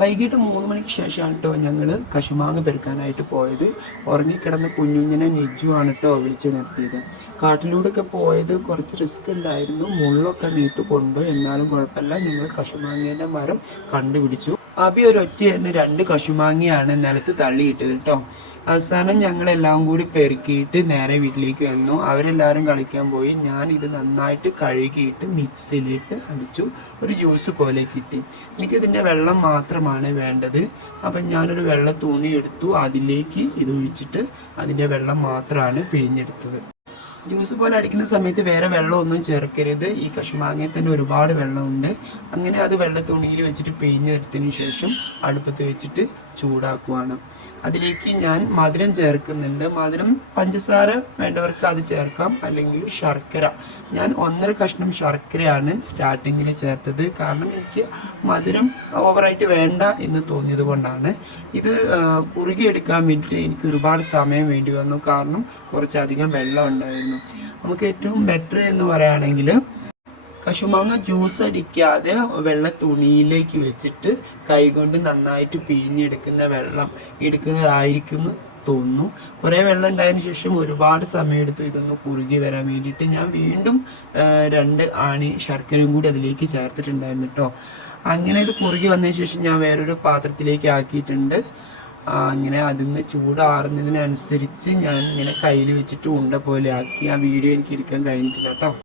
വൈകിട്ട് മൂന്ന് മണിക്ക് ശേഷമാണ് കേട്ടോ ഞങ്ങൾ കശുമാങ്ങ പെറുക്കാനായിട്ട് പോയത്. ഉറങ്ങിക്കിടന്ന കുഞ്ഞുഞ്ഞിനെ നിജു ആണ് കേട്ടോ വിളിച്ചു നിർത്തിയത്. കാട്ടിലൂടെയൊക്കെ പോയത് കുറച്ച് റിസ്ക് ഉണ്ടായിരുന്നു മുള്ളൊക്കെ മീത്ത് കൊണ്ടു. എന്നാലും കുഴപ്പമില്ല. ഞങ്ങൾ കശുമാങ്ങേന്റെ മരം കണ്ടുപിടിച്ചു. അബി തന്നെ രണ്ട് കശുമാങ്ങയാണ് നിലത്ത് തള്ളിയിട്ടത് കേട്ടോ അവസാനം ഞങ്ങൾ എല്ലാം കൂടി പെറുക്കിയിട്ട് നേരെ വീട്ടിലേക്ക് വന്നു. അവരെല്ലാവരും കളിക്കാൻ പോയി. ഞാൻ ഇത് നന്നായിട്ട് കഴുകിയിട്ട് മിക്സിലിട്ട് അടിച്ചു. ഒരു ജ്യൂസ് പോലെ കിട്ടി. എനിക്കിതിന്റെ വെള്ളം മാത്രമാണ് വേണ്ടത്. അപ്പം ഞാനൊരു വെള്ള തൂണി എടുത്തു. അതിലേക്ക് ഇത് ഒഴിച്ചിട്ട് അതിന്റെ വെള്ളം മാത്രമാണ് പിഴിഞ്ഞെടുത്തത്. ജ്യൂസ് പോലെ അടിക്കുന്ന സമയത്ത് വേറെ വെള്ളമൊന്നും ചേർക്കരുത്. ഈ കശുമാങ്ങയിൽ തന്നെ ഒരുപാട് വെള്ളമുണ്ട്. അങ്ങനെ അത് വെള്ള തുണിയിൽ വെച്ചിട്ട് പിഴിഞ്ഞെടുത്തതിന് ശേഷം അടുപ്പത്ത് വെച്ചിട്ട് ചൂടാക്കുവാണ്. അതിലേക്ക് ഞാൻ മധുരം ചേർക്കുന്നുണ്ട്. മധുരം പഞ്ചസാര വേണ്ടവർക്ക് അത് ചേർക്കാം. അല്ലെങ്കിൽ ശർക്കര. ഞാൻ ഒന്നര കഷ്ണം ശർക്കരയാണ് സ്റ്റാർട്ടിങ്ങിൽ ചേർത്തത്. കാരണം എനിക്ക് മധുരം ഓവറായിട്ട് വേണ്ട എന്ന് തോന്നിയത് കൊണ്ടാണ്. ഇത് കുറുകിയെടുക്കാൻ വേണ്ടിയിട്ട് എനിക്ക് ഒരുപാട് സമയം വേണ്ടി വന്നു. കാരണം കുറച്ചധികം വെള്ളം ഉണ്ടായിരുന്നു. നമുക്ക് ഏറ്റവും ബെറ്റർ എന്ന് പറയുകയാണെങ്കിൽ കശുമാങ്ങ ജ്യൂസ് അടിക്കാതെ വെള്ള തുണിയിലേക്ക് വെച്ചിട്ട് കൈകൊണ്ട് നന്നായിട്ട് പിഴിഞ്ഞെടുക്കുന്ന വെള്ളം എടുക്കുന്നതായിരിക്കും തോന്നുന്നു. കുറേ വെള്ളം ഉണ്ടായതിനു ശേഷം ഒരുപാട് സമയമെടുത്തു ഇതൊന്ന് കുറുകി വരാൻ വേണ്ടിയിട്ട്. ഞാൻ വീണ്ടും രണ്ട് ആണി ശർക്കരയും കൂടി അതിലേക്ക് ചേർത്തിട്ടുണ്ടായിരുന്നു കേട്ടോ അങ്ങനെ ഇത് കുറുകി വന്നതിന് ശേഷം ഞാൻ വേറൊരു പാത്രത്തിലേക്ക് ആക്കിയിട്ടുണ്ട്. ആ, അതിൽ നിന്ന് ചൂടാറുന്നതിനനുസരിച്ച് ഞാൻ ഇങ്ങനെ കയ്യിൽ വെച്ചിട്ട് ഉണ്ട പോലെ ആക്കി ആ വീഡിയോ എനിക്ക് എടുക്കാൻ കഴിഞ്ഞിട്ടില്ല കേട്ടോ.